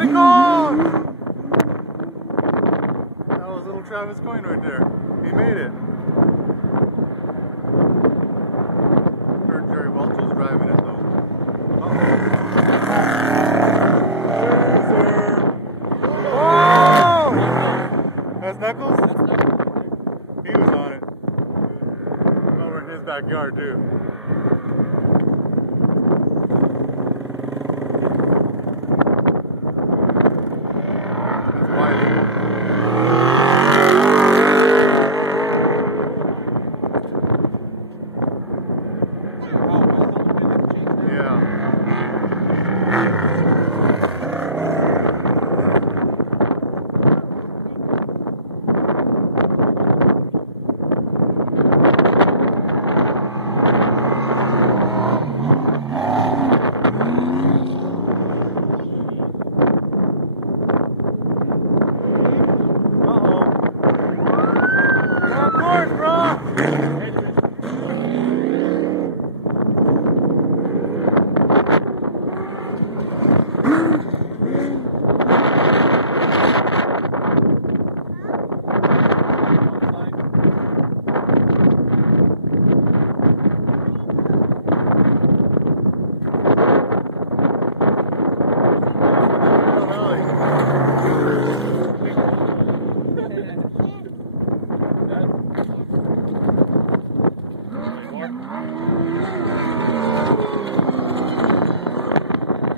Maricón! That was little Travis Coyne right there. He made it. Heard Jerry Balto's driving it though. Oh! That's Knuckles? He was on it. Over in his backyard too. Really?